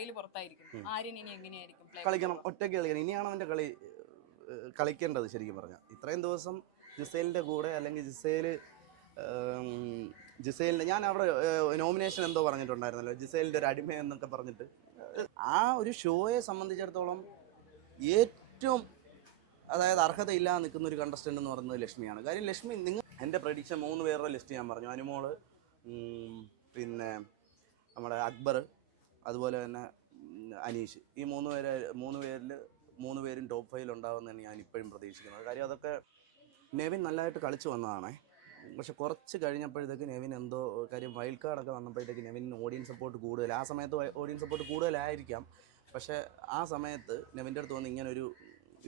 Gizele പുറത്തായിരിക്കും. Aryan ഇനി എങ്ങനെയായിരിക്കും കളിക്കണം, ഒറ്റയ്ക്ക് കളിക്കണം. ഇനിയാണ് അവൻ്റെ കളിക്കേണ്ടത്. ശരിക്കും പറഞ്ഞാൽ ഇത്രയും ദിവസം ജിസേലിൻ്റെ കൂടെ അല്ലെങ്കിൽ ജിസേലിൻ്റെ ഞാൻ അവിടെ നോമിനേഷൻ എന്തോ പറഞ്ഞിട്ടുണ്ടായിരുന്നല്ലോ, ജിസേലിൻ്റെ ഒരു അടിമ എന്നൊക്കെ പറഞ്ഞിട്ട്. ആ ഒരു ഷോയെ സംബന്ധിച്ചിടത്തോളം ഏറ്റവും അതായത് അർഹതയില്ലാതെ നിൽക്കുന്ന ഒരു കണ്ടസ്റ്റൻ്റ് എന്ന് പറയുന്നത് ലക്ഷ്മിയാണ്. കാര്യം ലക്ഷ്മി, എൻ്റെ പ്രഡിക്ഷൻ 3 പേരുടെ ലിസ്റ്റ് ഞാൻ പറഞ്ഞു. അനുമോള്, പിന്നെ നമ്മുടെ അക്ബർ, അതുപോലെ തന്നെ അനീഷ്. ഈ 3 പേരും ടോപ്പ് 5 ഉണ്ടാകുമെന്നാണ് ഞാൻ ഇപ്പോഴും പ്രതീക്ഷിക്കുന്നത്. കാര്യം അതൊക്കെ നെവിൻ നല്ലതായിട്ട് കളിച്ചു വന്നതാണേ. പക്ഷെ കുറച്ച് കഴിഞ്ഞപ്പോഴത്തേക്ക് നെവിൻ എന്തോ കാര്യം വൈൽഡ് കാർഡൊക്കെ വന്നപ്പോഴത്തേക്ക് നെവിന് ഓഡിയൻസ് സപ്പോർട്ട് കൂടുതൽ, ആ സമയത്ത് ഓഡിയൻസ് സപ്പോർട്ട് കൂടുതലായിരിക്കാം. പക്ഷേ ആ സമയത്ത് നെവിൻ്റെ അടുത്ത് വന്ന് ഇങ്ങനൊരു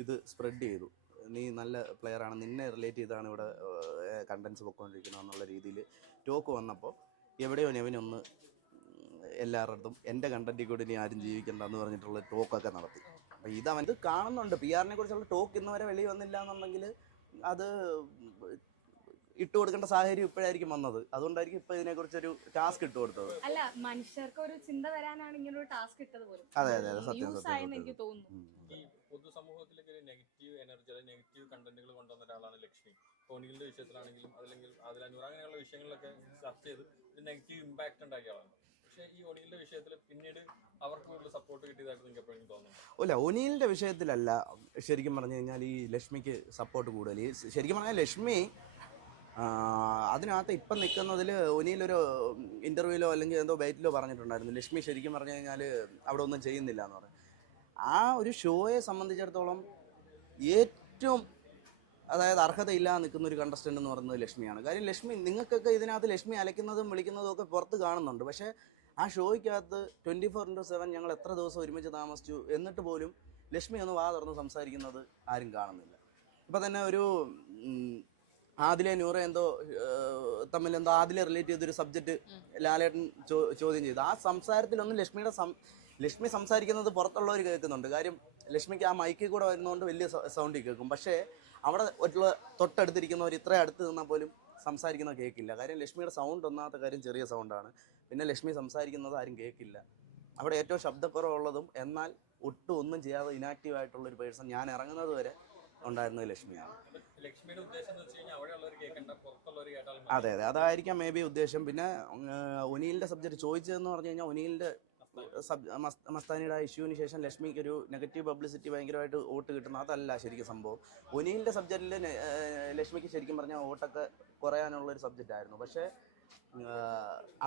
ഇത് സ്പ്രെഡ് ചെയ്തു, നീ നല്ല പ്ലെയറാണ്, നിന്നെ റിലേറ്റ് ചെയ്താണ് ഇവിടെ കണ്ടൻസ് പൊയ്ക്കൊണ്ടിരിക്കുന്നത് എന്നുള്ള രീതിയിൽ ടോക്ക് വന്നപ്പോൾ എവിടെയോ നെവിനൊന്ന് എല്ലാവരുടെ അടുത്തും എൻ്റെ കണ്ടൻറ്റിൽ കൂടി ഇനി ആരും ജീവിക്കണ്ടെന്ന് പറഞ്ഞിട്ടുള്ള ടോക്കൊക്കെ നടത്തി. അപ്പോൾ ഇത് കാണുന്നുണ്ട്. പി ആറിനെ കുറിച്ചുള്ള ടോക്ക് ഇന്ന് വരെ വെളിയിൽ വന്നില്ല എന്നുണ്ടെങ്കിൽ അത് ഇട്ട് കൊടുക്കേണ്ട സാഹചര്യം ഇപ്പോഴായിരിക്കും വന്നത്. അതുകൊണ്ടായിരിക്കും ഇപ്പൊ ഇതിനെക്കുറിച്ചൊരു ടാസ്ക് ഇട്ട് കൊടുത്തത്. അല്ല, മനുഷ്യർക്ക് ഒരു ചിന്ത വരാനാണ് ഇങ്ങനെ ഒരു ടാസ്ക് ഇട്ടത് പോലും. അതെ അതെ സത്യം സത്യം. എനിക്ക് തോന്നുന്നു ഈ പൊതുസമൂഹത്തിലേക്ക് ഒരു നെഗറ്റീവ് എനർജി അല്ലെങ്കിൽ നെഗറ്റീവ് കണ്ടന്റുകൾ കൊണ്ടുവന്ന ഒരാളാണ് ലക്ഷ്മി. ഒനിലിന്റെ വിഷയത്തിലാണെങ്കിലും അതല്ലെങ്കിൽ ആദിലനൂർ അങ്ങനെയുള്ള വിഷയങ്ങളിലൊക്കെ ചർച്ച ചെയ്ത് ഒരു നെഗറ്റീവ് ഇമ്പാക്ട് ഉണ്ടാക്കിയ ആളാണ്. പക്ഷേ ഈ ഒനിലിന്റെ വിഷയത്തിൽ പിന്നീട് അവർക്ക് കൂടുതൽ സപ്പോർട്ട് കിട്ടിയതായിട്ട് നിങ്ങൾക്ക് എപ്പോഴും തോന്നുന്നു? അല്ല, ഒനിലിന്റെ വിഷയത്തിലല്ല ശരിക്കും പറഞ്ഞു കഴിഞ്ഞാൽ ഈ ലക്ഷ്മിക്ക് സപ്പോർട്ട് കൂടുതൽ. ശരിക്കും പറഞ്ഞാൽ ലക്ഷ്മി അതിനകത്ത് ഇപ്പം നിൽക്കുന്നതിൽ ഒനിയിലൊരു ഇൻ്റർവ്യൂവിലോ അല്ലെങ്കിൽ എന്തോ ബൈറ്റിലോ പറഞ്ഞിട്ടുണ്ടായിരുന്നു, ലക്ഷ്മി ശരിക്കും പറഞ്ഞു കഴിഞ്ഞാൽ അവിടെ ഒന്നും ചെയ്യുന്നില്ല എന്ന് പറഞ്ഞു. ആ ഒരു ഷോയെ സംബന്ധിച്ചിടത്തോളം ഏറ്റവും അതായത് അർഹതയില്ലാതെ നിൽക്കുന്ന ഒരു കണ്ടസ്റ്റൻ്റ് എന്ന് പറയുന്നത് ലക്ഷ്മിയാണ്. കാര്യം ലക്ഷ്മി, നിങ്ങൾക്കൊക്കെ ഇതിനകത്ത് ലക്ഷ്മി അലയ്ക്കുന്നതും വിളിക്കുന്നതും ഒക്കെ പുറത്ത് കാണുന്നുണ്ട്. പക്ഷേ ആ ഷോയ്ക്കകത്ത് 24/7 ഞങ്ങൾ എത്ര ദിവസം ഒരുമിച്ച് താമസിച്ചു എന്നിട്ട് പോലും ലക്ഷ്മി ഒന്ന് വാ തുറന്ന് സംസാരിക്കുന്നത് ആരും കാണുന്നില്ല. ഇപ്പം തന്നെ ഒരു ആദിലെ നൂറ എന്തോ തമ്മിലെന്തോ ആദിലെ റിലേറ്റ് ചെയ്തൊരു സബ്ജക്റ്റ് ലാലേട്ടൻ ചോദ്യം ചെയ്തു. ആ സംസാരത്തിലൊന്നും ലക്ഷ്മി സംസാരിക്കുന്നത് പുറത്തുള്ളവർ കേൾക്കുന്നുണ്ട്. കാര്യം ലക്ഷ്മിക്ക് ആ മൈക്കിൽ കൂടെ വരുന്നതുകൊണ്ട് വലിയ സൗണ്ടിൽ കേൾക്കും. പക്ഷേ അവിടെ തൊട്ടടുത്തിരിക്കുന്നവർ ഇത്ര അടുത്ത് നിന്നാൽ പോലും സംസാരിക്കുന്നത് കേൾക്കില്ല. കാര്യം ലക്ഷ്മിയുടെ സൗണ്ട് ഒന്നാമത്തെ കാര്യം ചെറിയ സൗണ്ടാണ്. പിന്നെ ലക്ഷ്മി സംസാരിക്കുന്നത് ആരും കേൾക്കില്ല. അവിടെ ഏറ്റവും ശബ്ദക്കുറവുള്ളതും എന്നാൽ ഒട്ടും ഒന്നും ചെയ്യാതെ ഇനാക്റ്റീവ് ആയിട്ടുള്ളൊരു പേഴ്സൺ ഞാൻ ഇറങ്ങുന്നത് വരെ ഉണ്ടായിരുന്നത് ലക്ഷ്മിയാണ്. അതെ അതെ, അതായിരിക്കാം മേ ബി ഉദ്ദേശം. പിന്നെ ഒനിലിൻ്റെ സബ്ജക്റ്റ് ചോദിച്ചതെന്ന് പറഞ്ഞു കഴിഞ്ഞാൽ ഒനിലിൻ്റെ മസ്താനിയുടെ ഇഷ്യൂവിന് ശേഷം ലക്ഷ്മിക്ക് ഒരു നെഗറ്റീവ് പബ്ലിസിറ്റി ഭയങ്കരമായിട്ട് വോട്ട് കിട്ടുന്നു. അതല്ല ശരിക്കും സംഭവം. ഒനിലിൻ്റെ സബ്ജക്റ്റിൽ ലക്ഷ്മിക്ക് ശരിക്കും പറഞ്ഞാൽ വോട്ടൊക്കെ കുറയാനുള്ളൊരു സബ്ജക്റ്റ് ആയിരുന്നു. പക്ഷേ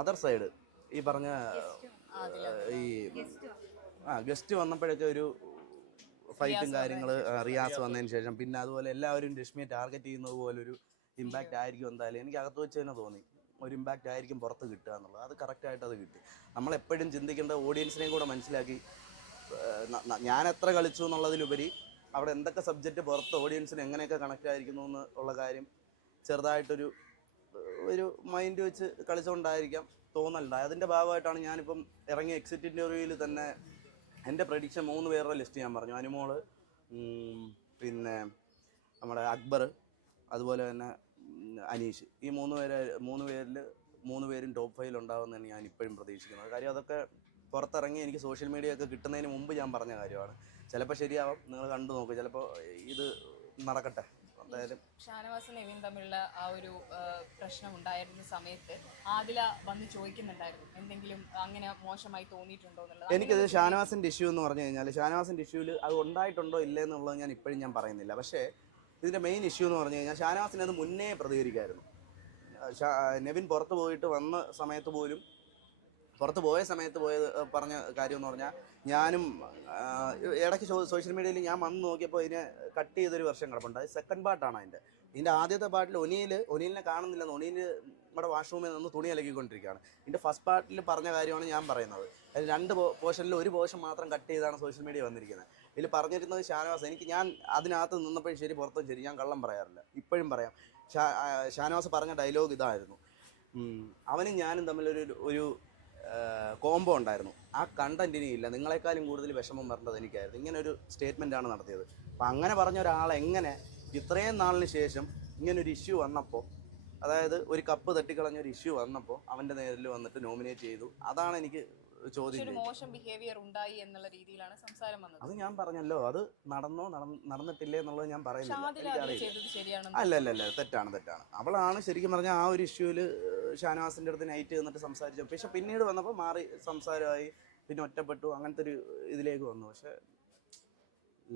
അതർ സൈഡ് ഈ പറഞ്ഞ ഈ ഗസ്റ്റ് വന്നപ്പോഴൊക്കെ ഒരു ഫൈറ്റും കാര്യങ്ങൾ റിയാസ് വന്നതിന് ശേഷം പിന്നെ അതുപോലെ എല്ലാവരും രശ്മിയെ ടാർഗറ്റ് ചെയ്യുന്നത് പോലെ ഒരു ഇമ്പാക്റ്റ് ആയിരിക്കും. എന്തായാലും എനിക്ക് അകത്ത് വെച്ച് തന്നെ തോന്നി ഒരു ഇമ്പാക്റ്റ് ആയിരിക്കും പുറത്ത് കിട്ടുക എന്നുള്ളത്. അത് കറക്റ്റായിട്ട് അത് കിട്ടി. നമ്മളെപ്പോഴും ചിന്തിക്കേണ്ട ഓഡിയൻസിനെയും കൂടെ മനസ്സിലാക്കി ഞാൻ എത്ര കളിച്ചു എന്നുള്ളതിലുപരി അവിടെ എന്തൊക്കെ സബ്ജക്റ്റ് പുറത്ത് ഓഡിയൻസിന് എങ്ങനെയൊക്കെ കണക്റ്റ് ആയിരിക്കുന്നു എന്നുള്ള കാര്യം ചെറുതായിട്ടൊരു മൈൻഡ് വെച്ച് കളിച്ചുകൊണ്ടായിരിക്കാം തോന്നലുണ്ടായി. അതിൻ്റെ ഭാഗമായിട്ടാണ് ഞാനിപ്പം ഇറങ്ങിയ എക്സിറ്റ് ഇൻ്റർവ്യൂവിൽ തന്നെ എൻ്റെ പ്രഡിക്ഷൻ 3 പേരുടെ ലിസ്റ്റ് ഞാൻ പറഞ്ഞു. അനുമോള്, പിന്നെ നമ്മുടെ അക്ബർ, അതുപോലെ തന്നെ അനീഷ്. ഈ 3 പേരും ടോപ്പ് 5 ഉണ്ടാകുമെന്നാണ് ഞാൻ ഇപ്പോഴും പ്രതീക്ഷിക്കുന്നത്. കാര്യം അതൊക്കെ പുറത്തിറങ്ങി എനിക്ക് സോഷ്യൽ മീഡിയ ഒക്കെ കിട്ടുന്നതിന് മുമ്പ് ഞാൻ പറഞ്ഞ കാര്യമാണ്. ചിലപ്പോൾ ശരിയാവും, നിങ്ങൾ കണ്ടു നോക്കും, ചിലപ്പോൾ ഇത് നടക്കട്ടെ. എന്തായാലും ഷാനവാസും നെവിൻ തമ്മിലുള്ള ആ ഒരു പ്രശ്നം ഉണ്ടായിരുന്ന സമയത്ത് ആദില വന്ന് ചോദിക്കുന്നുണ്ടായിരുന്നു എന്തെങ്കിലും അങ്ങനെ മോശമായി തോന്നിയിട്ടുണ്ടോ എന്നുള്ളത്. എനിക്കത് ഷാനവാസിൻ്റെ ഇഷ്യൂ എന്ന് പറഞ്ഞു കഴിഞ്ഞാൽ ഷാനവാസിൻ്റെ ഇഷ്യൂവിൽ അത് ഉണ്ടായിട്ടുണ്ടോ ഇല്ലേ എന്നുള്ളത് ഞാൻ ഇപ്പോഴും ഞാൻ പറയുന്നില്ല. പക്ഷേ ഇതിൻ്റെ മെയിൻ ഇഷ്യൂ എന്ന് പറഞ്ഞു കഴിഞ്ഞാൽ ഷാനവാസിന് അത് മുന്നേ പ്രതികരിക്കായിരുന്നു. നെവിൻ പുറത്ത് പോയിട്ട് വന്ന സമയത്ത് പോലും പുറത്ത് പോയ സമയത്ത് പറഞ്ഞ കാര്യം എന്ന് പറഞ്ഞാൽ ഞാനും ഇടയ്ക്ക് സോഷ്യൽ മീഡിയയിൽ ഞാൻ വന്ന് നോക്കിയപ്പോൾ ഇതിനെ കട്ട് ചെയ്തൊരു വർഷം കിടപ്പുണ്ട്. അത് സെക്കൻഡ് പാർട്ടാണ് ഇതിൻ്റെ ആദ്യത്തെ പാർട്ടിൽ ഒനിലിനെ കാണുന്നില്ലെന്ന് ഒനിൽ നമ്മുടെ വാഷ്റൂമിൽ നിന്ന് തുണി അലക്കിക്കൊണ്ടിരിക്കുകയാണ്. ഇതിൻ്റെ ഫസ്റ്റ് പാർട്ടിൽ പറഞ്ഞ കാര്യമാണ് ഞാൻ പറയുന്നത്. അതിൽ 2 പോർഷനിൽ ഒരു പോർഷൻ മാത്രം കട്ട് ചെയ്താണ് സോഷ്യൽ മീഡിയ വന്നിരിക്കുന്നത്. ഇതിൽ പറഞ്ഞിരുന്നത് ഷാനവാസ്. ഞാൻ അതിനകത്ത് നിന്നപ്പോഴും ശരി പുറത്തും ശരി, ഞാൻ കള്ളം പറയാറില്ല, ഇപ്പോഴും പറയാം. ഷാനവാസ് പറഞ്ഞ ഡയലോഗ് ഇതായിരുന്നു, അവനും ഞാനും തമ്മിലൊരു കോംബോ ഉണ്ടായിരുന്നു, ആ കണ്ടന്റിന് ഇല്ല, നിങ്ങളെക്കാളും കൂടുതൽ വിഷമം വരേണ്ടത് എനിക്കായിരുന്നു. ഇങ്ങനൊരു സ്റ്റേറ്റ്മെൻറ്റാണ് നടത്തിയത്. അപ്പം അങ്ങനെ പറഞ്ഞ ഒരാളെങ്ങനെ ഇത്രയും നാളിന് ശേഷം ഇങ്ങനൊരു ഇഷ്യൂ വന്നപ്പോൾ, അതായത് ഒരു കപ്പ് തട്ടിക്കളഞ്ഞൊരു ഇഷ്യൂ വന്നപ്പോൾ അവൻ്റെ നേരിൽ വന്നിട്ട് നോമിനേറ്റ് ചെയ്തു. അതാണ് എനിക്ക് ഒരു ചോദ്യം മോശം ബിഹേവിയർ ഉണ്ടായി എന്നുള്ള രീതിയിലാണ് സംസാരം വന്നത്. അത് ഞാൻ പറഞ്ഞല്ലോ, അത് നടന്നിട്ടില്ലേ എന്നുള്ളത് ഞാൻ പറയുന്നില്ല, ഷാദില അതിൽ എനിക്കറിയില്ല. ചെയ്തത് ശരിയാണെന്ന് അല്ല തെറ്റാണ്. അവളാണ് ശരിക്കും പറഞ്ഞാൽ ആ ഒരു ഇഷ്യൂവിൽ ഷാനവാസിൻ്റെ അടുത്ത് നൈറ്റ് നിന്നിട്ട് സംസാരിച്ചു. പക്ഷെ പിന്നീട് വന്നപ്പോൾ മാറി സംസാരമായി, പിന്നെ ഒറ്റപ്പെട്ടു, അങ്ങനത്തെ ഒരു ഇതിലേക്ക് വന്നു. പക്ഷെ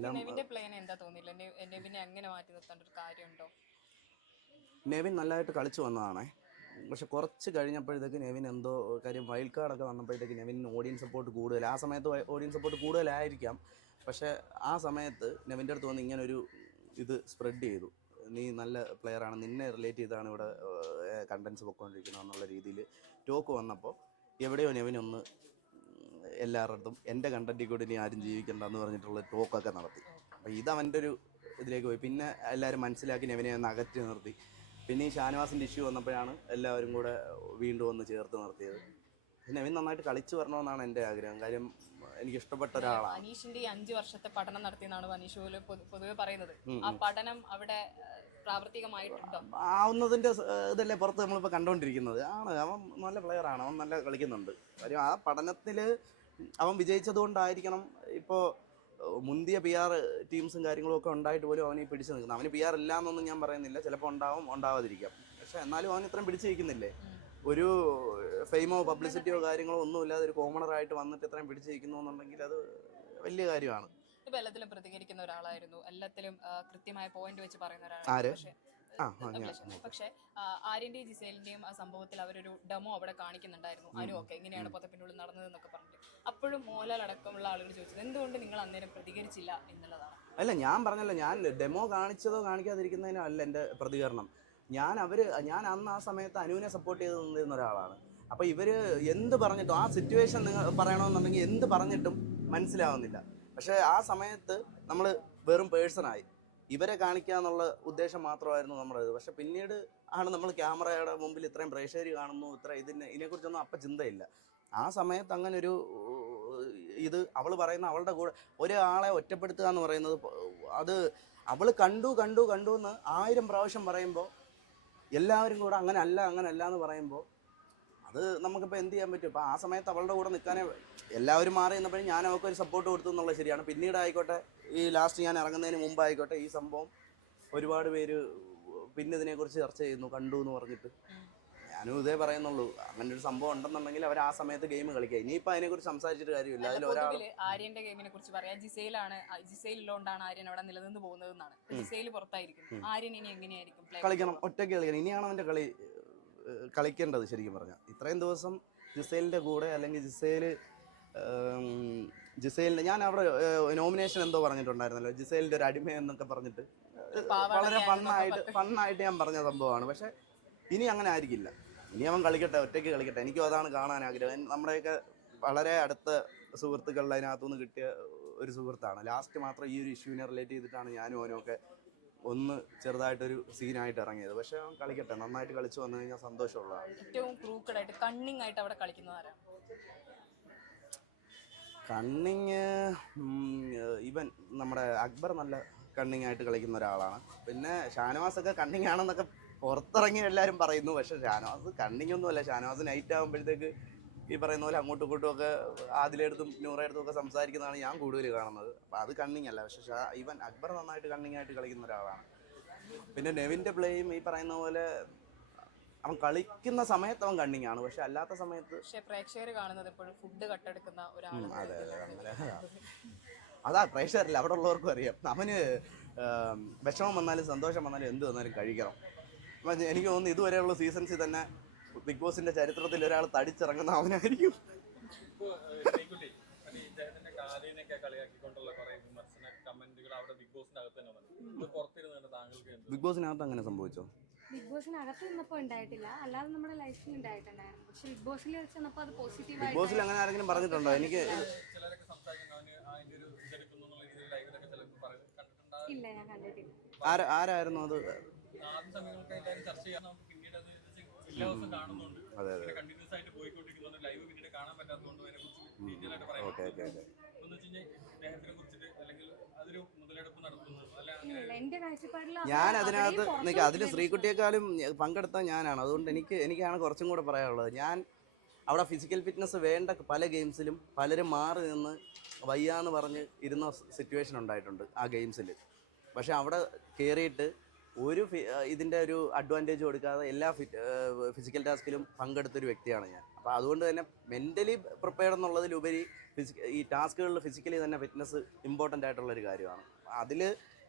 നെവിന്റെ പ്ലേനെ എന്താ തോന്നിയില്ല? നെവിനെ അങ്ങനെ മാറ്റി നിർത്തേണ്ട ഒരു കാര്യമുണ്ടോ? നെവിൻ നല്ലതായിട്ട് കളിച്ചു വന്നതാണേ. പക്ഷെ കുറച്ച് കഴിഞ്ഞപ്പോഴത്തേക്ക് നെവിൻ എന്തോ കാര്യം വൈൽഡ് കാർഡൊക്കെ വന്നപ്പോഴത്തേക്ക് നെവിന് ഓഡിയൻസ് സപ്പോർട്ട് കൂടുതൽ, ആ സമയത്ത് ഓഡിയൻസ് സപ്പോർട്ട് കൂടുതലായിരിക്കാം. പക്ഷേ ആ സമയത്ത് നെവിൻ്റെ അടുത്ത് വന്ന് ഇങ്ങനൊരു ഇത് സ്പ്രെഡ് ചെയ്തു, നീ നല്ല പ്ലെയറാണ്, നിന്നെ റിലേറ്റ് ചെയ്താണ് ഇവിടെ കണ്ടൻസ് പൊയ്ക്കൊണ്ടിരിക്കുന്നത് എന്നുള്ള രീതിയിൽ ടോക്ക് വന്നപ്പോൾ എവിടെയോ നെവിനൊന്ന് എല്ലാവരുടെ എൻ്റെ കണ്ടൻറ്റിൽ കൂടി ഇനി ആരും ജീവിക്കണ്ടെന്ന് പറഞ്ഞിട്ടുള്ള ടോക്കൊക്കെ നടത്തി. അപ്പോൾ ഇതവൻ്റെ ഒരു ഇതിലേക്ക് പോയി. പിന്നെ എല്ലാവരും മനസ്സിലാക്കി നെവിനെ ഒന്ന് അകറ്റി നിർത്തി. പിന്നെ ഈ ഷാനവാസിൻ്റെ ഇഷ്യൂ വന്നപ്പോഴാണ് എല്ലാവരും കൂടെ വീണ്ടും ഒന്ന് ചേർത്ത് നിർത്തിയത്. നെവിൻ നന്നായിട്ട് കളിച്ചു വരണമെന്നാണ് എൻ്റെ ആഗ്രഹം. കാര്യം എനിക്ക് ഇഷ്ടപ്പെട്ട ഒരാളാണ്. അനീഷിന്റെ ഈ 5 വർഷത്തെ പഠനം നടത്തിയെന്നാണ് അനീഷ് പൊതുവെ പറയുന്നത്. ആ പഠനം അവിടെ പ്രാവർത്തികമായിട്ടുണ്ടോ? ആവുന്നതിൻ്റെ ഇതല്ലേ പുറത്ത് നമ്മളിപ്പോൾ കണ്ടുകൊണ്ടിരിക്കുന്നത്. അവൻ നല്ല പ്ലെയറാണ്, അവൻ നല്ല കളിക്കുന്നുണ്ട്. കാര്യം ആ പഠനത്തിൽ അവൻ വിജയിച്ചത് കൊണ്ടായിരിക്കണം ഇപ്പോൾ മുന്തിയ PR ടീംസും കാര്യങ്ങളും ഒക്കെ ഉണ്ടായിട്ട് പോലും അവനെ പിടിച്ചു നിൽക്കുന്നത്. അവന് PR ഇല്ല എന്നൊന്നും ഞാൻ പറയുന്നില്ല, ചിലപ്പോൾ ഉണ്ടാവാതിരിക്കാം. പക്ഷെ എന്നാലും അവൻ ഇത്രയും പിടിച്ചു നിൽക്കുന്നില്ലേ? ഒരു ഫെയിമോ പബ്ലിസിറ്റിയോ കാര്യങ്ങളോ ഒന്നുമില്ലാതെ ഒരു കോമണറായിട്ട് വന്നിട്ട് ഇത്രയും പിടിച്ചിരിക്കുന്നു എന്നുണ്ടെങ്കിൽ അത് വലിയ കാര്യമാണ്. ഇപ്പൊ എല്ലാത്തിലും പ്രതികരിക്കുന്ന ഒരാളായിരുന്നു, എല്ലാത്തിലും കൃത്യമായ പോയിന്റ് വെച്ച് പറയുന്ന ആര്? ഒരാളായിരുന്നു. പക്ഷെ ആര്യന്റെയും ജിസേലിന്റെയും ആ സംഭവത്തിൽ അവരൊരു ഡെമോ അവിടെ കാണിക്കുന്നുണ്ടായിരുന്നു. ഒക്കെ എങ്ങനെയാണ് പുതപ്പിനുള്ളിൽ നടന്നതെന്നൊക്കെ പറഞ്ഞിട്ട്. അപ്പോഴും മോഹൻലാൽ അടക്കമുള്ള ആളുകൾ ചോദിച്ചത് എന്തുകൊണ്ട് നിങ്ങൾ അന്നേരം പ്രതികരിച്ചില്ല എന്നുള്ളതാണ്. അല്ല, ഞാൻ പറഞ്ഞല്ലോ, ഞാൻ ഡെമോ കാണിച്ചതോ കാണിക്കാതിരിക്കുന്നതിനോ അല്ല എൻ്റെ പ്രതികരണം. ഞാൻ അന്ന് ആ സമയത്ത് അനുവിനെ സപ്പോർട്ട് ചെയ്ത് നിന്നിരുന്ന ഒരാളാണ്. അപ്പോൾ ഇവർ എന്ത് പറഞ്ഞിട്ടും ആ സിറ്റുവേഷൻ നിങ്ങൾ പറയണമെന്നുണ്ടെങ്കിൽ എന്ത് പറഞ്ഞിട്ടും മനസ്സിലാവുന്നില്ല. പക്ഷേ ആ സമയത്ത് നമ്മൾ വെറും പേഴ്സണായി ഇവരെ കാണിക്കുക എന്നുള്ള ഉദ്ദേശം മാത്രമായിരുന്നു നമ്മുടെ ഇത്. പക്ഷെ പിന്നീട് ആണ് നമ്മൾ ക്യാമറയുടെ മുമ്പിൽ ഇത്രയും പ്രേക്ഷകർ കാണുന്നു, ഇതിനെക്കുറിച്ചൊന്നും അപ്പം ചിന്തയില്ല. ആ സമയത്ത് അങ്ങനെ ഒരു ഇത് അവൾ പറയുന്ന അവളുടെ കൂടെ ഒരാളെ ഒറ്റപ്പെടുത്തുക എന്ന് പറയുന്നത്, അത് അവൾ കണ്ടു എന്ന് 1000 പ്രാവശ്യം പറയുമ്പോൾ എല്ലാവരും കൂടെ അങ്ങനെ അല്ല എന്ന് പറയുമ്പോൾ അത് നമുക്കിപ്പോൾ എന്ത് ചെയ്യാൻ പറ്റും? ഇപ്പോൾ ആ സമയത്ത് അവളുടെ കൂടെ നിൽക്കാനേ എല്ലാവരും മാറി നിന്നപ്പോഴും ഞാൻ അവൾക്കൊരു സപ്പോർട്ട് കൊടുത്തു എന്നുള്ളത് ശരിയാണ്. പിന്നീട് ആയിക്കോട്ടെ, ഈ ലാസ്റ്റ് ഞാൻ ഇറങ്ങുന്നതിന് മുമ്പായിക്കോട്ടെ, ഈ സംഭവം ഒരുപാട് പേര് പിന്നെ ഇതിനെക്കുറിച്ച് ചർച്ച ചെയ്യുന്നു, കണ്ടു എന്ന് പറഞ്ഞിട്ട്. ഞാനും ഇതേ പറയുന്നുള്ളൂ, അങ്ങനെ ഒരു സംഭവം ഉണ്ടെന്നുണ്ടെങ്കിൽ അവർ ആ സമയത്ത് ഗെയിം കളിക്കുക. ഇനിയിപ്പോൾ അതിനെക്കുറിച്ച് സംസാരിച്ചിട്ട് കാര്യമില്ല. ആര്യന്റെ ഗെയിമിനെ കുറിച്ച് പറയാം. ജിസൈലുള്ളതുകൊണ്ടാണ് ആര്യൻ അവിടെ നിലനിന്ന് പോകുന്നതെന്നാണ്. ജിസൈൽ പുറത്തായിരിക്കും, ആര്യൻ ഇനി എങ്ങനെയായിരിക്കും കളിക്കണം? ഒറ്റയ്ക്ക് കളിക്കണം. ഇനിയാണ് അവൻ്റെ കളിക്കേണ്ടത്. ശരിക്കും പറഞ്ഞാൽ ഇത്രയും ദിവസം ജിസൈലിൻ്റെ കൂടെ, അല്ലെങ്കിൽ ജിസൈലിൻ്റെ ഞാൻ അവിടെ നോമിനേഷൻ എന്തോ പറഞ്ഞിട്ടുണ്ടായിരുന്നല്ലോ, ജിസൈലിൻ്റെ ഒരു അടിമ എന്നൊക്കെ പറഞ്ഞിട്ട് വളരെ ഫണ്ണായിട്ട് ഞാൻ പറഞ്ഞ സംഭവമാണ്. പക്ഷെ ഇനി അങ്ങനെ ആയിരിക്കില്ല. ഇനി അവൻ കളിക്കട്ടെ, ഒറ്റയ്ക്ക് കളിക്കട്ടെ. എനിക്കും അതാണ് കാണാൻ ആഗ്രഹം. നമ്മുടെയൊക്കെ വളരെ അടുത്ത സുഹൃത്തുക്കളിൽ അതിനകത്തുനിന്ന് കിട്ടിയ ഒരു സുഹൃത്താണ്. ലാസ്റ്റ് മാത്രം ഈ ഒരു ഇഷ്യൂവിനെ റിലേറ്റ് ചെയ്തിട്ടാണ് ഞാനും അവനൊക്കെ ഒന്ന് ചെറുതായിട്ടൊരു സീനായിട്ട് ഇറങ്ങിയത്. പക്ഷെ അവൻ കളിക്കട്ടെ, നന്നായിട്ട് കളിച്ചു വന്നു കഴിഞ്ഞാൽ സന്തോഷമുള്ളതാണ്. ഏറ്റവും ക്രൂക്കഡായിട്ട് കണ്ണിങ് ആയിട്ട് അവിടെ കളിക്കുന്നവരാണ്. കണ്ണിങ് ഇവൻ നമ്മുടെ അക്ബർ നല്ല കണ്ണിങ് ആയിട്ട് കളിക്കുന്ന ഒരാളാണ്. പിന്നെ ഷാനവാസൊക്കെ കണ്ണിങ് ആണെന്നൊക്കെ പുറത്തിറങ്ങി എല്ലാവരും പറയുന്നു. പക്ഷെ ഷാനവാസ് കണ്ണിങ് ഒന്നുമല്ല. ഷാനവാസ് നൈറ്റ് ആകുമ്പോഴത്തേക്ക് ഈ പറയുന്ന പോലെ അങ്ങോട്ടും ഇങ്ങോട്ടും ഒക്കെ ആദിലെടുത്തും നൂറെടുത്തും ഒക്കെ സംസാരിക്കുന്നതാണ് ഞാൻ കൂടുതൽ കാണുന്നത്. അപ്പം അത് കണ്ണിങ് അല്ല. പക്ഷെ ഇവൻ അക്ബർ നന്നായിട്ട് കണ്ണിങ് ആയിട്ട് കളിക്കുന്ന ഒരാളാണ്. പിന്നെ നെവിൻ്റെ പ്ലേയും ഈ പറയുന്ന പോലെ അവൻ കളിക്കുന്ന സമയത്ത് അവൻ കണ്ണിങ് ആണ്, പക്ഷെ അല്ലാത്ത സമയത്ത് പ്രേക്ഷകർ കാണുന്നത് എപ്പോഴും ഫുഡ് കട്ടെടുക്കുന്ന ഒരാളാണ്. അതെ അങ്ങനെ അതാ പ്രേക്ഷകരില്ല, അവിടെ ഉള്ളവർക്കും അറിയാം. അവന് വിഷമം വന്നാലും സന്തോഷം വന്നാലും എന്ത് വന്നാലും കഴിക്കണം. എനിക്ക് തോന്നുന്നു ഇതുവരെയുള്ള സീസൺസിൽ തന്നെ ബിഗ് ബോസിന്റെ ചരിത്രത്തിൽ ഒരാൾ തടിച്ചിറങ്ങുന്ന അവനായിരിക്കും. ബിഗ് ബോസിനകത്ത് അങ്ങനെ സംഭവിച്ചോ? ബിഗ് ബോസിനകത്ത് നിന്നപ്പോൾ ഉണ്ടായിട്ടില്ല, അല്ലാതെ നമ്മുടെ ലൈഫിൽ ഉണ്ടായിട്ടുണ്ടായിരുന്നു. പക്ഷെ ബിഗ് ബോസിൽ വെച്ചപ്പോൾ അത് പോസിറ്റീവ്. ബിഗ് ബോസിൽ അങ്ങനെ ആരെങ്കിലും പറഞ്ഞിട്ടുണ്ടോ? എനിക്ക് ഇല്ല, ഞാൻ കണ്ടിട്ടില്ല. ആരായിരുന്നു അത്? അതെ അതെ. ഞാൻ അതിനകത്ത് അതിൽ ശ്രീകുട്ടിയെക്കാളും പങ്കെടുത്ത ഞാനാണ്. അതുകൊണ്ട് എനിക്കാണ് കുറച്ചും കൂടെ പറയാനുള്ളത്. ഞാൻ അവിടെ ഫിസിക്കൽ ഫിറ്റ്നസ് വേണ്ട പല ഗെയിംസിലും പലരും മാറി നിന്ന് വയ്യാന്ന് പറഞ്ഞ് ഇരുന്ന സിറ്റുവേഷൻ ഉണ്ടായിട്ടുണ്ട് ആ ഗെയിംസിൽ. പക്ഷെ അവിടെ കയറിയിട്ട് ഒരു ഇതിൻ്റെ ഒരു അഡ്വാൻറ്റേജ് കൊടുക്കാതെ എല്ലാ ഫിസിക്കൽ ടാസ്കിലും പങ്കെടുത്തൊരു വ്യക്തിയാണ് ഞാൻ. അപ്പോൾ അതുകൊണ്ട് തന്നെ മെൻ്റലി പ്രിപ്പയർഡ് എന്നുള്ളതിലുപരി ഈ ടാസ്കുകളിൽ ഫിസിക്കലി തന്നെ ഫിറ്റ്നസ് ഇമ്പോർട്ടൻ്റ് ആയിട്ടുള്ളൊരു കാര്യമാണ്. അതിൽ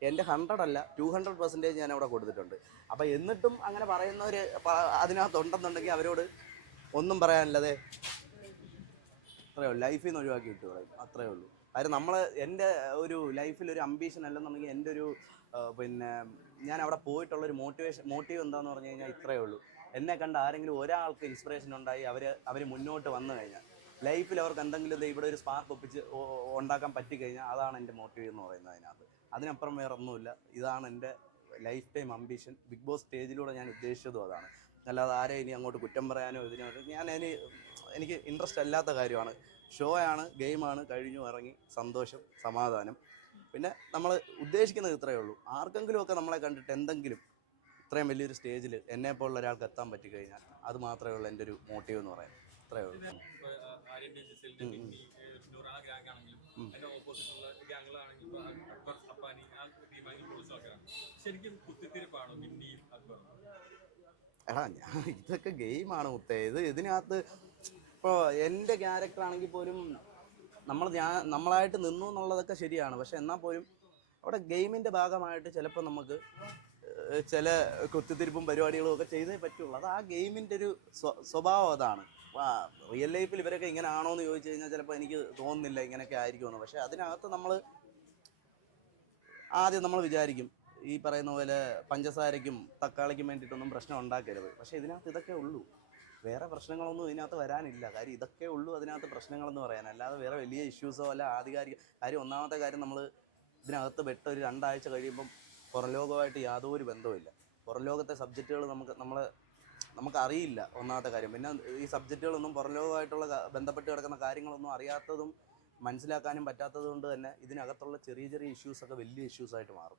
എൻ്റെ 100 അല്ല 200% ഞാൻ അവിടെ കൊടുത്തിട്ടുണ്ട്. അപ്പോൾ എന്നിട്ടും അങ്ങനെ പറയുന്നവർ അതിനകത്തുണ്ടെന്നുണ്ടെങ്കിൽ അവരോട് ഒന്നും പറയാനില്ലതെ അത്രയേ ഉള്ളൂ, ലൈഫിൽ നിന്ന് ഒഴിവാക്കി വിട്ടു പറയും, അത്രയേ ഉള്ളൂ. കാര്യം എൻ്റെ ഒരു ലൈഫിൽ ഒരു അംബീഷൻ അല്ലെന്നുണ്ടെങ്കിൽ എൻ്റെ ഒരു പിന്നെ ഞാൻ അവിടെ പോയിട്ടുള്ളൊരു മോട്ടീവ് എന്താണെന്ന് പറഞ്ഞു കഴിഞ്ഞാൽ ഇത്രയേ ഉള്ളൂ. എന്നെ കണ്ട് ആരെങ്കിലും ഒരാൾക്ക് ഇൻസ്പിറേഷൻ ഉണ്ടായി അവർ മുന്നോട്ട് വന്നു കഴിഞ്ഞാൽ ലൈഫിൽ അവർക്ക് എന്തെങ്കിലും ഇവിടെ ഒരു സ്പാർക്ക് ഒപ്പിച്ച് ഉണ്ടാക്കാൻ പറ്റിക്കഴിഞ്ഞാൽ അതാണ് എൻ്റെ മോട്ടീവ് എന്ന് പറയുന്നത്. അതിനപ്പുറം വേറെ ഒന്നുമില്ല. ഇതാണ് എൻ്റെ life time ambition. Big boss സ്റ്റേജിലൂടെ ഞാൻ ഉദ്ദേശിച്ചതും അതാണ്. അല്ലാതെ ആരെ ഇനി അങ്ങോട്ട് കുറ്റം പറയാനോ എനിക്ക് ഇൻട്രസ്റ്റ് അല്ലാത്ത കാര്യമാണ്. ഷോ ആണ്, ഗെയിമാണ്, കഴിഞ്ഞു ഇറങ്ങി, സന്തോഷം, സമാധാനം. പിന്നെ നമ്മൾ ഉദ്ദേശിക്കുന്നത് ഇത്രയേ ഉള്ളൂ. ആർക്കെങ്കിലുമൊക്കെ നമ്മളെ കണ്ടിട്ട് എന്തെങ്കിലും ഇത്രയും വലിയൊരു സ്റ്റേജിൽ എന്നെപ്പോലുള്ള ഒരാൾക്ക് എത്താൻ പറ്റിക്കഴിഞ്ഞാൽ അത് മാത്രമേ ഉള്ളൂ എൻ്റെ ഒരു മോട്ടീവ് എന്ന് പറയാം. അത്രയേ ഉള്ളൂ. ശരിക്കും കുത്തിത്തിരിപ്പാണോ മിന്നിയും അക്ബറും? എടാ ഇതൊക്കെ ഗെയിമാണ് മുത്തേ. ഇതിനകത്ത് ഇപ്പോൾ എൻ്റെ ക്യാരക്ടർ ആണെങ്കിൽ പോലും നമ്മളായിട്ട് നിന്നു എന്നുള്ളതൊക്കെ ശരിയാണ്. പക്ഷെ എന്നാൽ പോലും അവിടെ ഗെയിമിൻ്റെ ഭാഗമായിട്ട് ചിലപ്പോൾ നമുക്ക് ചില കുത്തിത്തിരിപ്പും പരിപാടികളും ഒക്കെ ചെയ്തേ പറ്റുള്ളൂ. അത് ആ ഗെയിമിൻ്റെ ഒരു സ്വഭാവം അതാണ്. റിയൽ ലൈഫിൽ ഇവരൊക്കെ ഇങ്ങനെ ആണോ എന്ന് ചോദിച്ചു കഴിഞ്ഞാൽ ചിലപ്പോൾ എനിക്ക് തോന്നുന്നില്ല ഇങ്ങനെയൊക്കെ ആയിരിക്കുമെന്ന്. പക്ഷെ അതിനകത്ത് ആദ്യം നമ്മൾ വിചാരിക്കും ഈ പറയുന്ന പോലെ പഞ്ചസാരയ്ക്കും തക്കാളിക്കും വേണ്ടിയിട്ടൊന്നും പ്രശ്നം ഉണ്ടാക്കരുത്. പക്ഷേ ഇതിനകത്ത് ഇതൊക്കെ ഉള്ളൂ, വേറെ പ്രശ്നങ്ങളൊന്നും ഇതിനകത്ത് വരാനില്ല. കാര്യം ഇതൊക്കെ ഉള്ളൂ അതിനകത്ത് പ്രശ്നങ്ങളെന്ന് പറയാൻ. അല്ലാതെ വേറെ വലിയ ഇഷ്യൂസോ അല്ല ആധികാരിക കാര്യം. ഒന്നാമത്തെ കാര്യം, നമ്മൾ ഇതിനകത്ത് ഒരു 2 ആഴ്ച കഴിയുമ്പം പുറംലോകമായിട്ട് യാതൊരു ബന്ധവുമില്ല. പുറംലോകത്തെ സബ്ജക്റ്റുകൾ നമുക്കറിയില്ല, ഒന്നാമത്തെ കാര്യം. പിന്നെ ഈ സബ്ജക്റ്റുകളൊന്നും പുറംലോകമായിട്ടുള്ള ബന്ധപ്പെട്ട് കിടക്കുന്ന കാര്യങ്ങളൊന്നും അറിയാത്തതും മനസ്സിലാക്കാനും പറ്റാത്തത് കൊണ്ട് തന്നെ ഇതിനകത്തുള്ള ചെറിയ ചെറിയ ഇഷ്യൂസൊക്കെ വലിയ ഇഷ്യൂസായിട്ട് മാറും.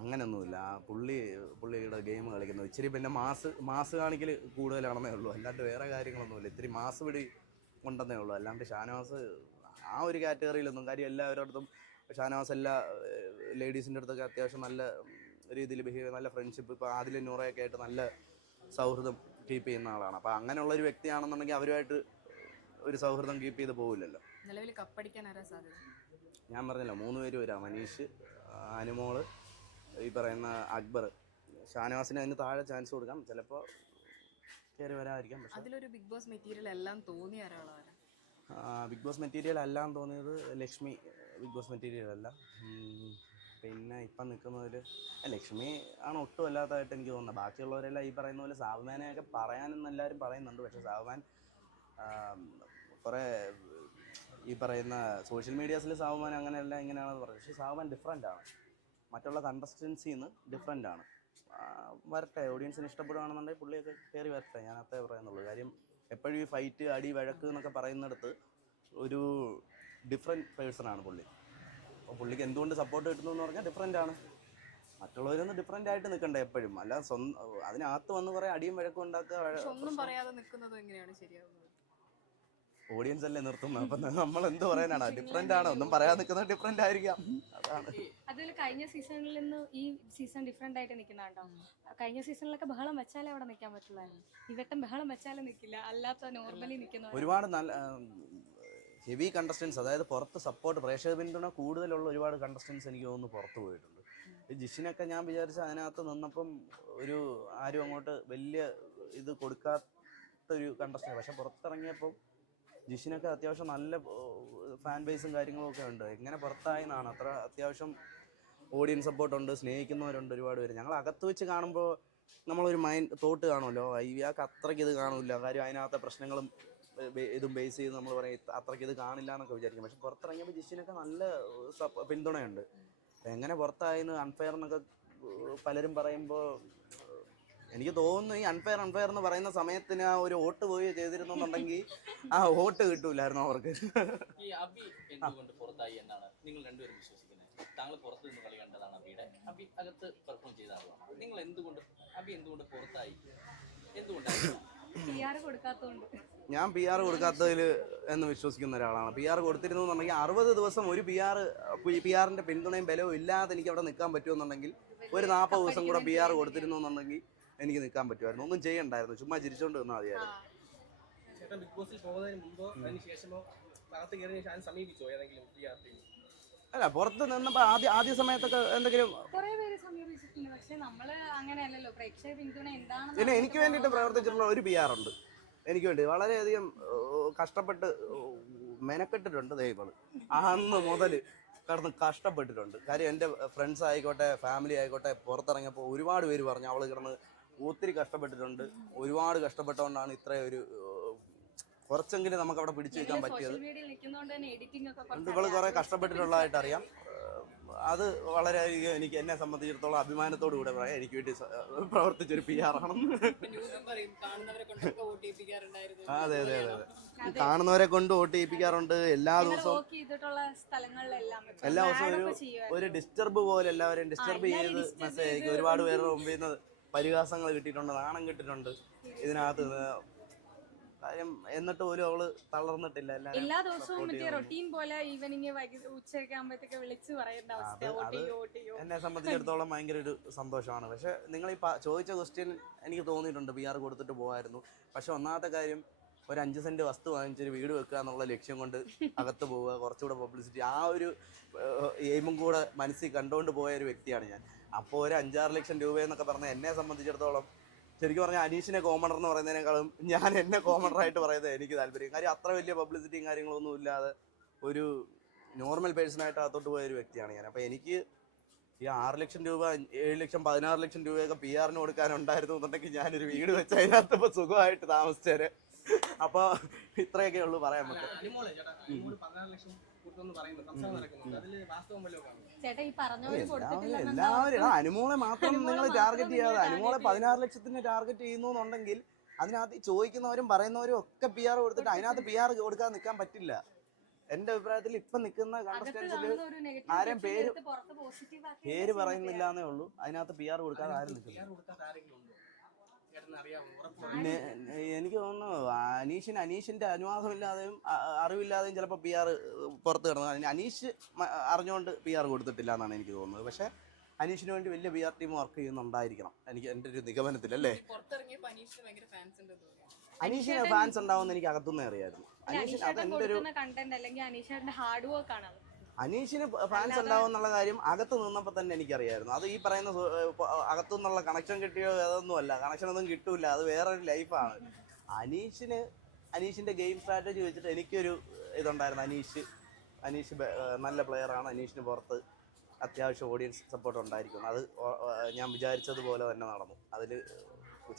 അങ്ങനെയൊന്നുമില്ല. പുള്ളിയുടെ ഗെയിം കളിക്കുന്നത് ഇച്ചിരി പിന്നെ മാസ് കാണിക്കൽ കൂടുതലാണെന്നേ ഉള്ളൂ. അല്ലാണ്ട് വേറെ കാര്യങ്ങളൊന്നുമില്ല. ഇത്തിരി മാസ് പിടി ഉണ്ടെന്നേ ഉള്ളൂ. അല്ലാണ്ട് ഷാനവാസ് ആ ഒരു കാറ്റഗറിയിലൊന്നും. കാര്യം എല്ലാവരുടെ അടുത്തും ഷാനവാസ് എല്ലാ ലേഡീസിൻ്റെ അടുത്തൊക്കെ അത്യാവശ്യം നല്ല രീതിയിൽ ബിഹേവ്, നല്ല ഫ്രണ്ട്ഷിപ്പ്. ഇപ്പോൾ ആദിലും നൂറയൊക്കെ ആയിട്ട് നല്ല സൗഹൃദം കീപ്പ് ചെയ്യുന്ന ആളാണ്. അപ്പോൾ അങ്ങനെയുള്ളൊരു വ്യക്തിയാണെന്നുണ്ടെങ്കിൽ അവരുമായിട്ട് ഒരു സൗഹൃദം കീപ്പ് ചെയ്ത് പോകില്ലല്ലോ. നിലവിൽ കപ്പടിക്കാൻ ആരാ സാധ്യത? ഞാൻ പറഞ്ഞല്ലോ 3 പേര് വരാം. മനീഷ്, അനുമോള്, ഈ പറയുന്ന അക്ബർ. ഷാനവാസിന് അതിന് താഴെ ചാൻസ് കൊടുക്കാം, ചിലപ്പോൾ കയറി വരാതിരിക്കാം. പക്ഷേ അതിലൊരു ബിഗ് ബോസ് മെറ്റീരിയൽ എല്ലാം തോന്നിയ ഒരാളാണ്. ബിഗ് ബോസ് മെറ്റീരിയൽ എല്ലാം തോന്നിയത് ലക്ഷ്മി ബിഗ് ബോസ് മെറ്റീരിയൽ അല്ല. പിന്നെ ഇപ്പം നിൽക്കുന്നതിൽ ലക്ഷ്മി ആണ് ഒട്ടും അല്ലാത്തതായിട്ട് എനിക്ക് തോന്നുന്നത്. ബാക്കിയുള്ളവരെല്ലാം ഈ പറയുന്ന പോലെ സാവ്മാനെയൊക്കെ പറയാനെന്ന് എല്ലാവരും പറയുന്നുണ്ട്. പക്ഷേ സാവ്മാൻ കുറേ ഈ പറയുന്ന സോഷ്യൽ മീഡിയാസിൽ സാവ്മാൻ അങ്ങനെയല്ല ഇങ്ങനെയാണെന്ന് പറഞ്ഞു. പക്ഷേ സാവ്മാൻ ഡിഫറെൻ്റ് ആണ്, മറ്റുള്ള കണ്ടസ്റ്റൻസിൽ നിന്ന് ഡിഫറെൻ്റ് ആണ്. വരട്ടെ, ഓഡിയൻസിന് ഇഷ്ടപ്പെടുകയാണെന്നുണ്ടെങ്കിൽ പുള്ളിയൊക്കെ കയറി വരട്ടെ, ഞാൻ അത്രേ പറയുന്നുള്ളൂ. കാര്യം എപ്പോഴും ഈ ഫൈറ്റ്, അടി, വഴക്ക് എന്നൊക്കെ പറയുന്നിടത്ത് ഒരു ഡിഫറെൻറ്റ് പേഴ്സണാണ് പുള്ളി. അപ്പോൾ പുള്ളിക്ക് എന്തുകൊണ്ട് സപ്പോർട്ട് കിട്ടുന്നു എന്ന് പറഞ്ഞാൽ ഡിഫറെൻ്റ് ആണ്. മറ്റുള്ളവരൊന്ന് ഡിഫറെൻ്റ് ആയിട്ട് നിൽക്കണ്ടേ എപ്പോഴും. അല്ല അതിനകത്ത് വന്ന് കുറേ അടിയും വഴക്കും ഉണ്ടാക്കുക. ഒന്നും പറയാതെ നിൽക്കുന്നത് എങ്ങനെയാണ് ശരിയാവുന്നത്? ഓഡിയൻസ് അല്ലേ നിർത്തുന്നത്. അപ്പം നമ്മൾ എന്ത് പറയാനാണ്? ഡിഫറെൻ്റ് ആണ്, ഒന്നും പറയാൻ നിൽക്കുന്നത് ഡിഫറെൻ്റ് ആയിരിക്കാം, അതാണ്. അതിൽ കഴിഞ്ഞ സീസണിൽ നിന്ന് ഈ സീസൺ ഡിഫറെൻ്റ് ആയിട്ട് നിൽക്കുന്നുണ്ടോ? കഴിഞ്ഞ സീസണിലൊക്കെ ബഹളം വെച്ചാലേ അവിടെ നിൽക്കാൻ പറ്റുള്ളായിരുന്നു. ഇവട്ടം ബഹളം വെച്ചാലും നിൽക്കില്ല, അല്ലാത്ത നോർമലി നിൽക്കുന്ന ഒരുപാട് നല്ല ഹെവി കണ്ടസ്റ്റൻസ്, അതായത് പുറത്ത് സപ്പോർട്ട്, പ്രേക്ഷക പിന്തുണ കൂടുതലുള്ള ഒരുപാട് കണ്ടസ്റ്റൻസ് എനിക്ക് തോന്നുന്നു പുറത്ത് പോയിട്ടുണ്ട്. ഈ ജിഷിനൊക്കെ ഞാൻ വിചാരിച്ച അതിനകത്ത് നിന്നപ്പം ആരും അങ്ങോട്ട് വലിയ ഇത് കൊടുക്കാത്തൊരു കണ്ടസ്റ്റൻ്റ്. പക്ഷെ പുറത്തിറങ്ങിയപ്പം ജിഷിനൊക്കെ അത്യാവശ്യം നല്ല ഫാൻ ബേസും കാര്യങ്ങളും ഒക്കെ ഉണ്ട്. എങ്ങനെ പുറത്തായി എന്നാണ്. അത്ര അത്യാവശ്യം ഓഡിയൻസ് സപ്പോർട്ടുണ്ട്, സ്നേഹിക്കുന്നവരുണ്ട് ഒരുപാട് പേര്. ഞങ്ങൾ അകത്ത് വെച്ച് കാണുമ്പോൾ നമ്മളൊരു തോട്ട് കാണുമല്ലോ, ഇയാൾക്ക് അത്രയ്ക്ക് ഇത് കാണില്ല. കാര്യം അതിനകത്തെ പ്രശ്നങ്ങളും ഇതും ബേസ് ചെയ്ത് നമ്മൾ പറയും അത്രയ്ക്ക് ഇത് കാണില്ല എന്നൊക്കെ വിചാരിക്കും. പക്ഷെ പുറത്തിറങ്ങിയപ്പോൾ ജിഷിനൊക്കെ നല്ല പിന്തുണയുണ്ട്. എങ്ങനെ പുറത്തായെന്ന് അൺഫെയർ എന്നൊക്കെ പലരും പറയുമ്പോൾ എനിക്ക് തോന്നുന്നു ഈ അൺഫെയർ എന്ന് പറയുന്ന സമയത്തിന് ആ ഒരു വോട്ട് പോയി ചെയ്തിരുന്നുണ്ടെങ്കിൽ ആ വോട്ട് കിട്ടൂലായിരുന്നു അവർക്ക്. ഈ അബി എന്തുകൊണ്ട് പുറത്തായി എന്നാണ് നിങ്ങൾ രണ്ടുപേരും വിശ്വസിക്കുന്നത്? താങ്കൾ പുറത്തു നിന്ന് കളി കണ്ടതാണ് അബിയുടെ. അബി അകത്ത് പെർഫോം ചെയ്ത ആളാണ്. നിങ്ങൾ എന്തുകൊണ്ട് അബി എന്തുകൊണ്ട് പുറത്തായി? എന്തുകൊണ്ടായിരുന്നു? PR കൊടുക്കാത്തതുകൊണ്ട്. ഞാൻ PR കൊടുക്കാത്തതിൽ എന്ന് വിശ്വസിക്കുന്ന ഒരാളാണ്. PR കൊടുത്തിരുന്നു എന്നുണ്ടെങ്കിൽ 60 ദിവസം ഒരു PR-ന്റെ പിന്തുണയും ബലവും ഇല്ലാതെ എനിക്ക് അവിടെ നിൽക്കാൻ പറ്റുമെന്നുണ്ടെങ്കിൽ ഒരു 40 ദിവസം കൂടെ PR കൊടുത്തിരുന്നു എന്നുണ്ടെങ്കിൽ എനിക്ക് നിൽക്കാൻ പറ്റുമായിരുന്നു. ഒന്നും ചെയ്യണ്ടായിരുന്നു, ചുമ്മാ ചിരിച്ചോണ്ട് നിന്നാൽ മതിയായിരുന്നു. ചേട്ടൻ ബിഗ് ബോസിൽ പോകുന്നതിന് മുമ്പോ അതിന് ശേഷമോ അകത്ത് കയറിയ ശേഷം സമീപിച്ചോ ഏതെങ്കിലും PR ടീം? അല്ല, പുറത്ത് നിന്നപ്പോൾ ആദ്യ സമയത്തൊക്കെ എന്തെങ്കിലും കുറെ പേര് സമീപിച്ചിട്ടുണ്ട്. പക്ഷെ നമ്മള് അങ്ങനെയല്ലല്ലോ, പ്രേക്ഷക പിന്തുണ എന്താണെന്ന് പിന്നെ എനിക്ക് വേണ്ടിയിട്ട് പ്രവർത്തിച്ചിട്ടുള്ള ഒരു PR ഉണ്ട്. എനിക്ക് വേണ്ടി വളരെയധികം കഷ്ടപ്പെട്ട് മെനക്കെട്ടിട്ടുണ്ട് ദൈവങ്ങൾ. അന്ന് മുതൽ കടന്ന് കഷ്ടപ്പെട്ടിട്ടുണ്ട്. കാര്യം എൻ്റെ ഫ്രണ്ട്സ് ആയിക്കോട്ടെ, ഫാമിലി ആയിക്കോട്ടെ, പുറത്തിറങ്ങിയപ്പോൾ ഒരുപാട് പേര് പറഞ്ഞു അവൾ കിടന്ന് ഒത്തിരി കഷ്ടപ്പെട്ടിട്ടുണ്ട്. ഒരുപാട് കഷ്ടപ്പെട്ടുകൊണ്ടാണ് ഇത്രയും ഒരു കുറച്ചെങ്കിലും നമുക്ക് അവിടെ പിടിച്ചു വെക്കാൻ പറ്റിയത്. സോഷ്യൽ മീഡിയയിൽ നിൽക്കുന്നതുകൊണ്ട് തന്നെ എഡിറ്റിംഗ് ഒക്കെ അതുകൊണ്ട് ഇവള് കുറെ കഷ്ടപ്പെട്ടിട്ടുള്ളതായിട്ട് അറിയാം. അത് വളരെ എനിക്ക് എന്നെ സംബന്ധിച്ചിടത്തോളം അഭിമാനത്തോടു കൂടെ പറയാം, എനിക്ക് വേണ്ടി പ്രവർത്തിച്ചൊരു PR ആണെന്ന്. അതെ അതെ അതെ അതെ, കാണുന്നവരെ കൊണ്ട് വോട്ട് ചെയ്യിപ്പിക്കാറുണ്ട്. എല്ലാ ദിവസവും എല്ലാ ദിവസവും ഒരു ഡിസ്റ്റർബ് പോലെ എല്ലാവരെയും ഡിസ്റ്റർബ് ചെയ്ത് മെസ്സേജ് അയക്കും. ഒരുപാട് പേരുടെ മുമ്പിൽ നിന്ന് പരിഹാസങ്ങൾ കിട്ടിയിട്ടുണ്ട്, നാണം കിട്ടിയിട്ടുണ്ട് ഇതിനകത്ത്. കാര്യം എന്നിട്ട് പോലും അവള് തളർന്നിട്ടില്ല. എല്ലാ ദിവസവും റൊട്ടീൻ പോലെ ഈവനിങ് ഉച്ചയൊക്കെ ആകുമ്പോഴത്തേക്ക് വിളിച്ചു പറയേണ്ട അവസ്ഥ. എന്നെ സംബന്ധിച്ചിടത്തോളം ഭയങ്കര ഒരു സന്തോഷമാണ്. പക്ഷെ നിങ്ങൾ ഈ ചോദിച്ച ക്വസ്റ്റ്യൻ എനിക്ക് തോന്നിയിട്ടുണ്ട് PR കൊടുത്തിട്ട് പോകായിരുന്നു. പക്ഷെ ഒന്നാമത്തെ കാര്യം, ഒരു 5 സെന്റ് വസ്തു വാങ്ങിച്ചൊരു വീട് വെക്കുക എന്നുള്ള ലക്ഷ്യം കൊണ്ട് അകത്ത് പോവുക, കുറച്ചുകൂടെ പബ്ലിസിറ്റി, ആ ഒരു എയിമും കൂടെ മനസ്സിൽ കണ്ടുകൊണ്ട് പോയ ഒരു വ്യക്തിയാണ് ഞാൻ. അപ്പോൾ ഒരു 5-6 ലക്ഷം രൂപയെന്നൊക്കെ പറഞ്ഞാൽ എന്നെ സംബന്ധിച്ചിടത്തോളം ശരിക്കും പറഞ്ഞാൽ അനീഷിനെ കോമണർ എന്ന് പറയുന്നതിനേക്കാളും ഞാൻ എന്നെ കോമണറായിട്ട് പറയുന്നത് എനിക്ക് താല്പര്യം. കാര്യം അത്ര വലിയ പബ്ലിസിറ്റിയും കാര്യങ്ങളൊന്നും ഇല്ലാതെ ഒരു നോർമൽ പേഴ്സണായിട്ട് അകത്തോട്ട് പോയ ഒരു വ്യക്തിയാണ് ഞാൻ. അപ്പോൾ എനിക്ക് ഈ 6 ലക്ഷം രൂപ, 7 ലക്ഷം, 16 ലക്ഷം രൂപയൊക്കെ PR-ന് കൊടുക്കാനുണ്ടായിരുന്നു എന്നുണ്ടെങ്കിൽ ഞാനൊരു വീട് വെച്ച് അതിനകത്ത് ഇപ്പോൾ സുഖമായിട്ട് താമസിച്ചേരെ. അപ്പോൾ ഇത്രയൊക്കെ ഉള്ളൂ പറയാൻ പറ്റും. എല്ലാവരും അനുമോളെ മാത്രം നിങ്ങൾ ടാർഗറ്റ് ചെയ്യാതെ, അനുമോളെ 16 ലക്ഷത്തിന് ടാർഗറ്റ് ചെയ്യുന്നു എന്നുണ്ടെങ്കിൽ അതിനകത്ത് ചോദിക്കുന്നവരും പറയുന്നവരും ഒക്കെ PR കൊടുത്തിട്ട് അതിനകത്ത് PR കൊടുക്കാതെ നിൽക്കാൻ പറ്റില്ല. എന്റെ അഭിപ്രായത്തിൽ ഇപ്പൊ നിൽക്കുന്ന കണ്ടസ്റ്റൻസിൽ ആരെയും പേര് പറയുന്നില്ല എന്നേ ഉള്ളൂ. അതിനകത്ത് PR കൊടുക്കാതെ ആരും നിൽക്കില്ല. എനിക്ക് തോന്നുന്നു അനീഷിന്റെ അനുവാദമില്ലാതെയും അറിവില്ലാതെയും ചിലപ്പോൾ PR പുറത്ത് കിടന്നു. അനീഷ് അറിഞ്ഞുകൊണ്ട് PR കൊടുത്തിട്ടില്ല എന്നാണ് എനിക്ക് തോന്നുന്നത്. പക്ഷെ അനീഷിന് വേണ്ടി വലിയ PR ടീം വർക്ക് ചെയ്യുന്നുണ്ടായിരിക്കണം, എനിക്ക് എൻ്റെ ഒരു നിഗമനത്തിൽ. അല്ലേ, അനീഷിന് ഫാൻസ് ഉണ്ടാവുമെന്ന് എനിക്ക് അകത്തുനിന്ന് അറിയായിരുന്നു. അനീഷിന് ഫാൻസ് ഉണ്ടാവും എന്നുള്ള കാര്യം അകത്ത് നിന്നപ്പോൾ തന്നെ എനിക്കറിയായിരുന്നു. അത് ഈ പറയുന്ന അകത്തുനിന്നുള്ള കണക്ഷൻ കിട്ടിയോ അതൊന്നും അല്ല, കണക്ഷനൊന്നും കിട്ടൂല, അത് വേറൊരു ലൈഫാണ്. അനീഷിന്റെ ഗെയിം സ്ട്രാറ്റജി വെച്ചിട്ട് എനിക്കൊരു ഇതുണ്ടായിരുന്നു. അനീഷ് നല്ല പ്ലെയറാണ്, അനീഷിന് പുറത്ത് അത്യാവശ്യം ഓഡിയൻസ് സപ്പോർട്ട് ഉണ്ടായിരിക്കും. അത് ഞാൻ വിചാരിച്ചതുപോലെ തന്നെ നടന്നു. അതിൽ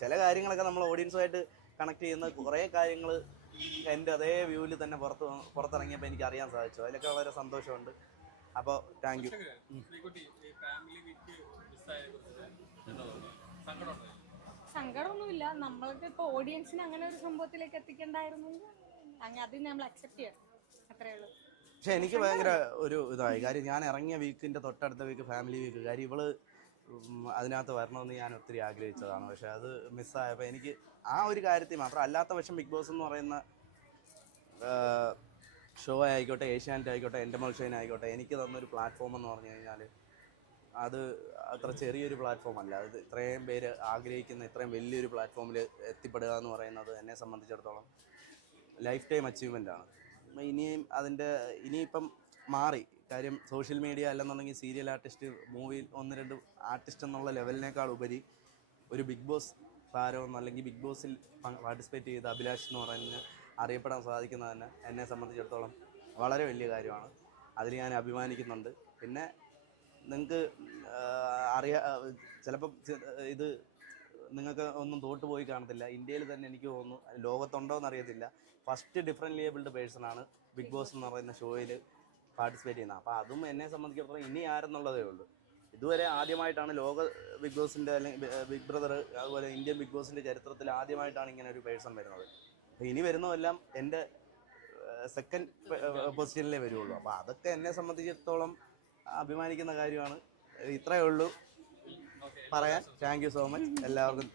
ചില കാര്യങ്ങളൊക്കെ നമ്മൾ ഓഡിയൻസുമായിട്ട് കണക്ട് ചെയ്യുന്ന കുറേ കാര്യങ്ങൾ എൻ്റെ അതേ വ്യൂവിൽ തന്നെ പുറത്തിറങ്ങിയപ്പോൾ എനിക്ക് അറിയാൻ സാധിച്ചു. അതിലൊക്കെ വളരെ സന്തോഷമുണ്ട്. അപ്പോൾ താങ്ക് യു. സങ്കടമൊന്നുമില്ല, നമ്മൾക്ക് ഇപ്പോൾ ഓഡിയൻസിന് അങ്ങനെ ഒരു സംഭവത്തിലേക്ക് എത്തിക്കണ്ടായിരുന്നു, അത് നമ്മൾ അക്സെപ്റ്റ് ചെയ്യണം, അത്രേ ഉള്ളൂ. പക്ഷെ എനിക്ക് ഭയങ്കര ഒരു ഇതായി. കാര്യം ഞാൻ ഇറങ്ങിയ വീക്കിൻ്റെ തൊട്ടടുത്ത വീക്ക് ഫാമിലി വീക്ക്. കാര്യം ഇവള് അതിനകത്ത് വരണമെന്ന് ഞാൻ ഒത്തിരി ആഗ്രഹിച്ചതാണ്. പക്ഷെ അത് മിസ്സായപ്പോൾ എനിക്ക് ആ ഒരു കാര്യത്തിൽ മാത്രം. അല്ലാത്ത പക്ഷം ബിഗ് ബോസ് എന്ന് പറയുന്ന ഷോ ആയിക്കോട്ടെ, ഏഷ്യാനെറ്റ് ആയിക്കോട്ടെ, എൻ്റമൽ ഷൈൻ ആയിക്കോട്ടെ, എനിക്ക് തന്നൊരു പ്ലാറ്റ്ഫോം എന്ന് പറഞ്ഞു കഴിഞ്ഞാൽ അത് അത്ര ചെറിയൊരു പ്ലാറ്റ്ഫോം അല്ല. അത് ഇത്രയും പേര് ആഗ്രഹിക്കുന്ന ഇത്രയും വലിയൊരു പ്ലാറ്റ്ഫോമിൽ എത്തിപ്പെടുക എന്ന് പറയുന്നത് എന്നെ സംബന്ധിച്ചിടത്തോളം ലൈഫ് ടൈം അച്ചീവ്മെൻ്റ് ആണ്. ഇനിയിപ്പം മാറി. കാര്യം സോഷ്യൽ മീഡിയ അല്ലെന്നുണ്ടെങ്കിൽ സീരിയൽ ആർട്ടിസ്റ്റ്, മൂവിയിൽ 1-2 ആർട്ടിസ്റ്റ് എന്നുള്ള ലെവലിനേക്കാൾ ഉപരി ഒരു ബിഗ് ബോസ് താരം അല്ലെങ്കിൽ ബിഗ് ബോസിൽ പാർട്ടിസിപ്പേറ്റ് ചെയ്ത അഭിലാഷ് എന്ന് പറയുന്ന അറിയപ്പെടാൻ സാധിക്കുന്നത് തന്നെ എന്നെ സംബന്ധിച്ചിടത്തോളം വളരെ വലിയ കാര്യമാണ്. അതിൽ ഞാൻ അഭിമാനിക്കുന്നുണ്ട്. പിന്നെ നിങ്ങൾക്ക് ചിലപ്പം ഇത് നിങ്ങൾക്ക് ഒന്നും തോട്ട് പോയി കാണത്തില്ല. ഇന്ത്യയിൽ തന്നെ എനിക്ക് തോന്നുന്നു, ലോകത്തുണ്ടോ എന്നറിയത്തില്ല, ഫസ്റ്റ് ഡിഫറെൻ്റ് ഏബിൾഡ് പേഴ്സണാണ് ബിഗ് ബോസ് എന്ന് പറയുന്ന ഷോയിൽ പാർട്ടിസിപ്പേറ്റ് ചെയ്യുന്നത്. അപ്പോൾ അതും എന്നെ സംബന്ധിച്ചിടത്തോളം ഇനി ആരെന്നുള്ളതേ ഉള്ളൂ. ഇതുവരെ ആദ്യമായിട്ടാണ് ലോക ബിഗ് ബോസിൻ്റെ അല്ലെങ്കിൽ ബിഗ് ബ്രദർ അതുപോലെ ഇന്ത്യൻ ബിഗ് ബോസിൻ്റെ ചരിത്രത്തിൽ ആദ്യമായിട്ടാണ് ഇങ്ങനെ ഒരു പേഴ്സൺ വരുന്നത്. അപ്പോൾ ഇനി വരുന്നതെല്ലാം എൻ്റെ സെക്കൻഡ് പൊസിഷനിലേ വരുള്ളൂ. അപ്പോൾ അതൊക്കെ എന്നെ സംബന്ധിച്ചിടത്തോളം അഭിമാനിക്കുന്ന കാര്യമാണ്. ഇത്രയേ ഉള്ളൂ. പറയാൻ താങ്ക് യു സോ മച്ച് എല്ലാവർക്കും